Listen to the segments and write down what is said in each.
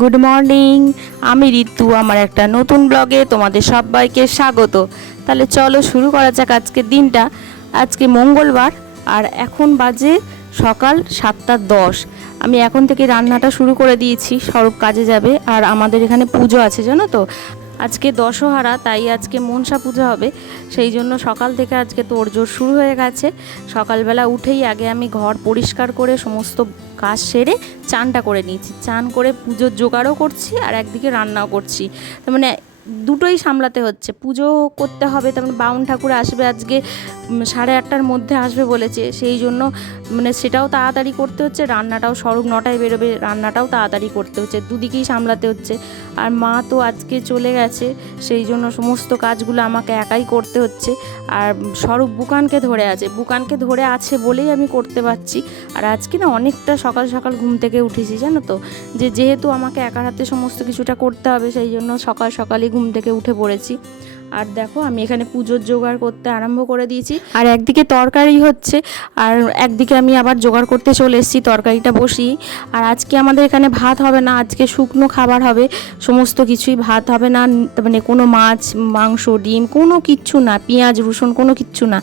Good morning, আমি ঋতু। আমার একটা নতুন ব্লগে তোমাদের সবাইকে স্বাগত। তাহলে চলো শুরু করা যাক আজকের দিনটা। আজকে মঙ্গলবার আর এখন বাজে সকাল 7:10। আমি এখন থেকে রান্নাটা শুরু করে দিয়েছি, স্বরূপ কাজে যাবে। আর আমাদের এখানে পুজো আছে জানো তো, আজকে দশহারা, তাই আজকে মনসা পুজো হবে। সেই জন্য সকাল থেকে আজকে তোড়জোড় শুরু হয়ে গেছে। সকালবেলা উঠেই আগে আমি ঘর পরিষ্কার করে সমস্ত কাজ সেরে চানটা করে নিয়েছি। চান করে পুজোর জোগাড়ও করছি আর একদিকে রান্নাও করছি। তার মানে দুটোই সামলাতে হচ্ছে। পুজো করতে হবে, তার মানে বাউন ঠাকুর আসবে আজকে 8:30টার মধ্যে আসবে বলেছে। সেই জন্য মানে সেটাও তাড়াতাড়ি করতে হচ্ছে, রান্নাটাও স্বরূপ 9টায় বেরোবে, রান্নাটাও তাড়াতাড়ি করতে হচ্ছে, দুদিকেই সামলাতে হচ্ছে। আর মা তো আজকে চলে গেছে, সেই জন্য সমস্ত কাজগুলো আমাকে একাই করতে হচ্ছে। আর স্বরূপ বুকানকে ধরে আছে, বুকানকে ধরে আছে বলেই আমি করতে পারছি। আর আজকে না অনেকটা সকাল সকাল ঘুম থেকে উঠেছি জানো তো, যেহেতু আমাকে একার হাতে সমস্ত কিছুটা করতে হবে, সেই জন্য সকাল সকালই ঘুম থেকে উঠে পড়েছি। আর দেখো আমি এখানে পুজোর জোগাড় করতে আরম্ভ করে দিয়েছি। আর একদিকে তরকারি হচ্ছে, আর একদিকে আমি আবার জোগাড় করতে চলে এসেছি তরকারিটা বসিয়ে। আর আজকে আমাদের এখানে ভাত হবে না, আজকে শুকনো খাবার হবে সমস্ত কিছুই। ভাত হবে না, মানে কোনো মাছ মাংস ডিম কোনো কিচ্ছু না, পেঁয়াজ রসুন কোনো কিচ্ছু না,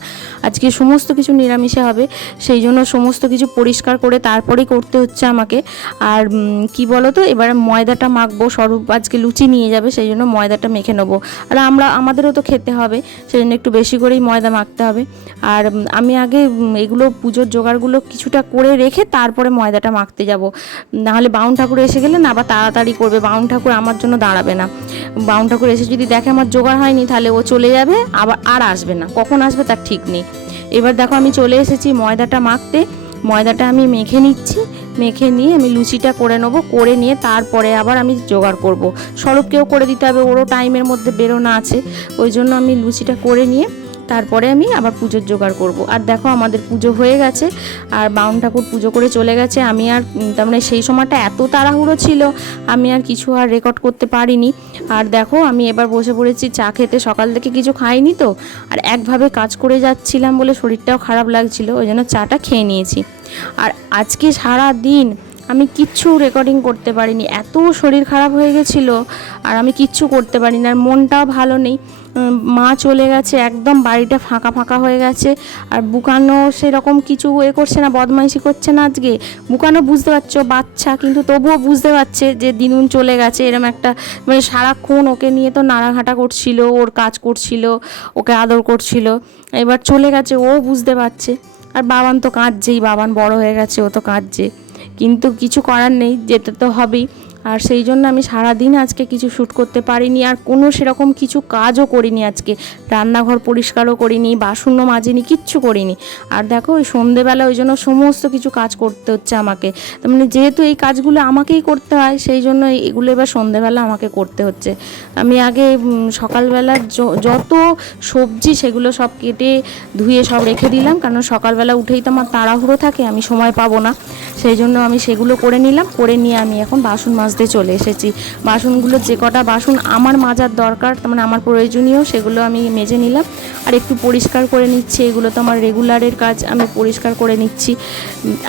আজকে সমস্ত কিছু নিরামিষে হবে। সেই জন্য সমস্ত কিছু পরিষ্কার করে তারপরেই করতে হচ্ছে আমাকে। আর কি বলো তো, এবার ময়দাটা মাখবো, স্বরূপ আজকে লুচি নিয়ে যাবে, সেই জন্য ময়দাটা মেখে নেবো। আর আমাদেরও তো খেতে হবে, সেই জন্য একটু বেশি করেই ময়দা মাখতে হবে। আর আমি আগে এগুলো পুজোর জোগাড়গুলো কিছুটা করে রেখে তারপরে ময়দাটা মাখতে যাব। নাহলে বাউন ঠাকুর এসে গেলে না আবার তাড়াতাড়ি করবে, বাউন ঠাকুর আমার জন্য দাঁড়াবে না। বাউন ঠাকুর এসে যদি দেখে আমার জোগাড় হয়নি, তাহলে ও চলে যাবে, আবার আর আসবে না, কখন আসবে তার ঠিক নেই। এবার দেখো আমি চলে এসেছি ময়দাটা মাখতে। ময়দাটা আমি মেখে নিচ্ছি, মেখে নিয়ে আমি লুচিটা করে নেবো, করে নিয়ে তারপরে আবার আমি জোগাড় করব। স্বরূপকেও করে দিতে হবে, ওরও টাইমের মধ্যে বেরোনো আছে, ওই জন্য আমি লুচিটা করে নিয়ে তারপরে আমি আবার পুজোর জোগাড় করব। আর দেখো আমাদের পুজো হয়ে গেছে, আর বাউন ঠাকুর পুজো করে চলে গেছে। আমি আর তার মানে সেই সময়টা এত তাড়াহুড়ো ছিল, আমি আর কিছু আর রেকর্ড করতে পারিনি। আর দেখো আমি এবার বসে পড়েছি চা খেতে, সকাল থেকে কিছু খাইনি তো, আর একভাবে কাজ করে যাচ্ছিলাম বলে শরীরটাও খারাপ লাগছিল, ওই জন্য চাটা খেয়ে নিয়েছি। আর আজকে সারা দিন আমি কিচ্ছু রেকর্ডিং করতে পারিনি, এত শরীর খারাপ হয়ে গেছিলো, আর আমি কিচ্ছু করতে পারিনি। আর মনটাও ভালো নেই, মা চলে গেছে, একদম বাড়িটা ফাঁকা ফাঁকা হয়ে গেছে। আর বুকানো সেরকম কিছু করছে না, বদমাইশি করছে না আজকে। বুকানো বুঝতে পারছো বাচ্চা, কিন্তু তবুও বুঝতে পারছে যে দিনুন চলে গেছে, এরম একটা মানে সারাক্ষণ ওকে নিয়ে তো নাড়াঘাটা করছিল, ওর কাজ করছিল, ওকে আদর করছিল। এবার চলে গেছে, ও বুঝতে পারছে। আর বাবান তো কাঁদছেই, বাবান বড় হয়ে গেছে, ও তো কাঁদছে, কিন্তু কিছু করার নেই, যেতে তো হবেই। আর সেই জন্য আমি সারাদিন আজকে কিছু শ্যুট করতে পারিনি, আর কোনো সেরকম কিছু কাজও করিনি আজকে। রান্নাঘর পরিষ্কারও করিনি, বাসনও মাজিনি, কিচ্ছু করিনি। আর দেখো ওই সন্ধেবেলা ওই জন্য সমস্ত কিছু কাজ করতে হচ্ছে আমাকে। তার মানে যেহেতু এই কাজগুলো আমাকেই করতে হয়, সেই জন্য এগুলো এবার সন্ধেবেলা আমাকে করতে হচ্ছে। আমি আগে সকালবেলা যত সবজি সেগুলো সব কেটে ধুয়ে সব রেখে দিলাম, কারণ সকালবেলা উঠেই তো আমার তাড়াহুড়ো থাকে, আমি সময় পাবো না। সেই জন্য আমি সেগুলো করে নিলাম, করে নিয়ে আমি এখন বাসন মাজতে চলে এসেছি। বাসনগুলো যে কটা বাসন আমার মাজার দরকার, তার মানে আমার প্রয়োজনীয়, সেগুলো আমি মেজে নিলাম। আর একটু পরিষ্কার করে নিচ্ছি, এগুলো তো আমার রেগুলারের কাজ, আমি পরিষ্কার করে নিচ্ছি।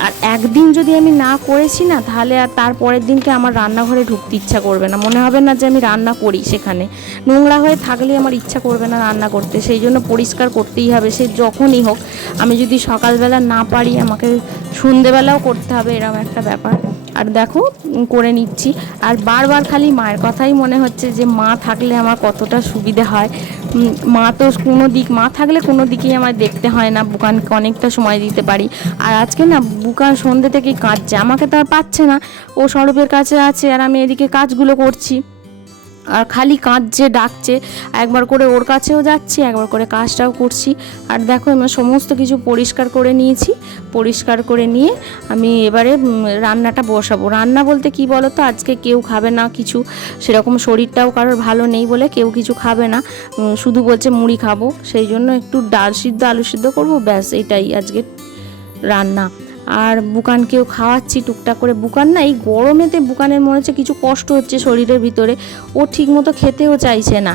আর একদিন যদি আমি না করেছি না, তাহলে আর তারপরের দিনকে আমার রান্নাঘরে ঢুকতে ইচ্ছা করবে না, মনে হবে না যে আমি রান্না করি। সেখানে নোংরা হয়ে থাকলে আমার ইচ্ছা করবে না রান্না করতে, সেই জন্য পরিষ্কার করতেই হবে, সে যখনই হোক। আমি যদি সকালবেলা না পারি, আমাকে সন্ধেবেলাও করতে হবে, এরকম একটা ব্যাপার। আর দেখো করে নিচ্ছি। আর বারবার খালি মায়ের কথাই মনে হচ্ছে যে মা থাকলে আমার কতটা সুবিধে হয়। মা তো মা থাকলে কোনো দিকেই আমার দেখতে হয় না, বুকানকে অনেকটা সময় দিতে পারি। আর আজকে না বুকান সন্ধ্যে থেকেই কাঁদছে, আমাকে তো আর পাচ্ছে না, ও স্বরূপের কাছে আছে, আর আমি এদিকে কাজগুলো করছি। আর খালি কাঁদছে, ডাকছে, একবার করে ওর কাছেও যাচ্ছি, একবার করে কাজটাও করছি। আর দেখো আমি সমস্ত কিছু পরিষ্কার করে নিয়েছি, পরিষ্কার করে নিয়ে আমি এবারে রান্নাটা বসাবো। রান্না বলতে কি বলো তো, আজকে কেউ খাবে না কিছু, সেরকম শরীরটাও কারোর ভালো নেই বলে কেউ কিছু খাবে না, শুধু বলছে মুড়ি খাবো। সেই জন্য একটু ডাল সিদ্ধ আলু সিদ্ধ করবো, ব্যাস এটাই আজকে রান্না। আর বুকানকেও খাওয়াচ্ছি টুকটাক করে। বুকান না এই গরমেতে বুকানের মনে হচ্ছে কিছু কষ্ট হচ্ছে শরীরের ভিতরে, ও ঠিক মতো খেতেও চাইছে না।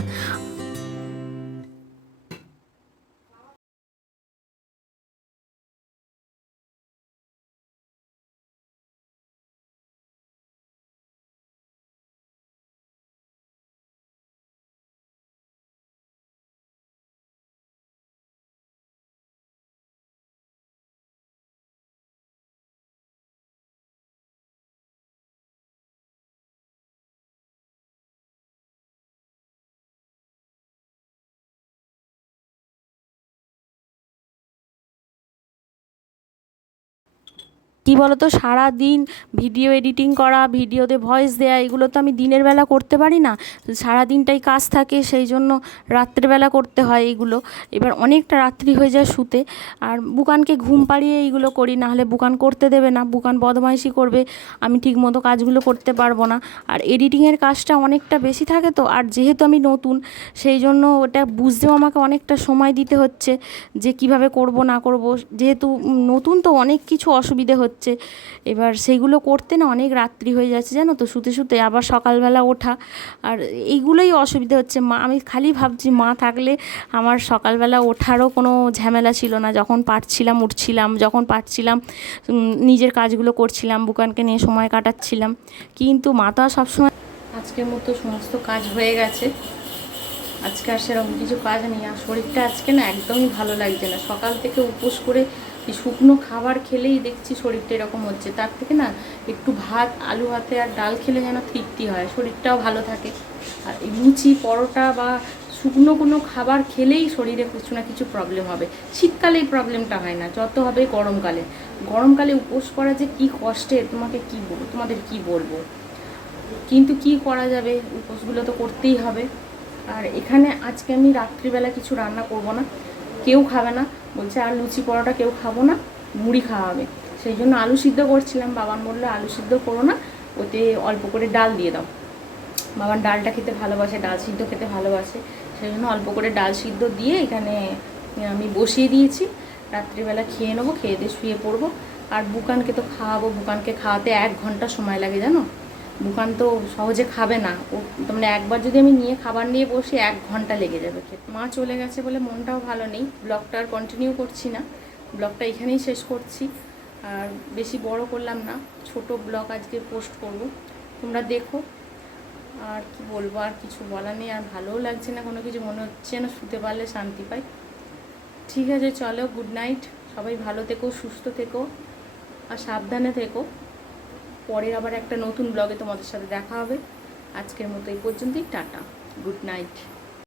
কি বলতো, সারা দিন ভিডিও এডিটিং করা, ভিডিওতে ভয়েস দেয়া, এগুলো তো আমি দিনের বেলা করতে পারি না। সারা দিনটাই কাজ থাকে, সেই জন্য রাত্রেবেলা করতে হয় এইগুলো। এবার অনেকটা রাত্রি হয়ে যায় শুতে, আর বুকানকে ঘুম পাড়িয়ে এইগুলো করি, না হলে বুকান করতে দেবে না, বুকান বদমাইশি করবে, আমি ঠিক মতো কাজগুলো করতে পারবো না। আর এডিটিংয়ের কাজটা অনেকটা বেশি থাকে তো, আর যেহেতু আমি নতুন, সেই জন্য ওটা বুঝতেও আমাকে অনেকটা সময় দিতে হচ্ছে, যে কিভাবে করব না করব। যেহেতু নতুন তো অনেক কিছু অসুবিধে হচ্ছে, এবার সেইগুলো করতে না অনেক রাত্রি হয়ে যাচ্ছে জানো তো, শুতে শুতে আবার সকালবেলা ওঠা, আর এইগুলোই অসুবিধে হচ্ছে। আমি খালি ভাবছি মা থাকলে আমার সকালবেলা ওঠারও কোনো ঝামেলা ছিল না, যখন পারছিলাম উঠছিলাম, যখন পারছিলাম নিজের কাজগুলো করছিলাম, বুকানকে নিয়ে সময় কাটাচ্ছিলাম। কিন্তু মা তো আর সবসময়। আজকের মতো সমস্ত কাজ হয়ে গেছে, আজকে আর সেরকম কিছু কাজ নেই। আর শরীরটা আজকে না একদমই ভালো লাগছে না, সকাল থেকে উপোস করে এই শুকনো খাবার খেলেই দেখছি শরীরটা এরকম হচ্ছে। তার থেকে না একটু ভাত, আলু ভাতে আর ডাল খেলে যেন তৃপ্তি হয়, শরীরটাও ভালো থাকে। আর এই লুচি পরোটা বা শুকনো কোনো খাবার খেলেই শরীরে কিছু না কিছু প্রবলেম হবে। শীতকালে এই প্রবলেমটা হয় না, যত হবে গরমকালে। গরমকালে উপোস করা যে কী কষ্টের, তোমাদের কি বলবো। কিন্তু কি করা যাবে, উপোসগুলো তো করতেই হবে। আর এখানে আজকে আমি রাত্রিবেলা কিছু রান্না করব না, কেউ খাবে না, বলছে আর লুচি পরোটা কেউ খাবো না, মুড়ি খাওয়া হবে। সেই জন্য আলু সিদ্ধ করছিলাম, বাবান বললো আলু সিদ্ধ করো না, ওতে অল্প করে ডাল দিয়ে দাও। বাবান ডালটা খেতে ভালোবাসে, ডাল সিদ্ধ খেতে ভালোবাসে, সেই জন্য অল্প করে ডাল সিদ্ধ দিয়ে এখানে আমি বসিয়ে দিয়েছি। রাত্রিবেলা খেয়ে নেবো, খেয়ে দিয়ে শুয়ে পড়বো। আর বুকানকে তো খাওয়াবো, বুকানকে খাওয়াতে 1 ঘন্টা সময় লাগে জানো। বুকান তো সহজে খাবে না, ও মানে একবার যদি আমি নিয়ে খাবার নিয়ে বসি 1 ঘন্টা লেগে যাবে খেতে। মা চলে গেছে বলে মনটাও ভালো নেই, ব্লগটা আর কন্টিনিউ করছি না, ব্লগটা এখানেই শেষ করছি। আর বেশি বড় করলাম না, ছোট ব্লগ আজকে পোস্ট করব, তোমরা দেখো। আর কি বলবো, আর কিছু বলার নেই, আর ভালোও লাগছে না কোনো কিছু, মনে হচ্ছে না শুতে পারলে শান্তি পাই। ঠিক আছে, চলো, গুড নাইট, সবাই ভালো থেকো, সুস্থ থেকো আর সাবধানে থেকো। পরের আবার একটা নতুন ব্লগে তোমাদের সাথে দেখা হবে। আজকের মতো এই পর্যন্তই, টাটা, গুড নাইট।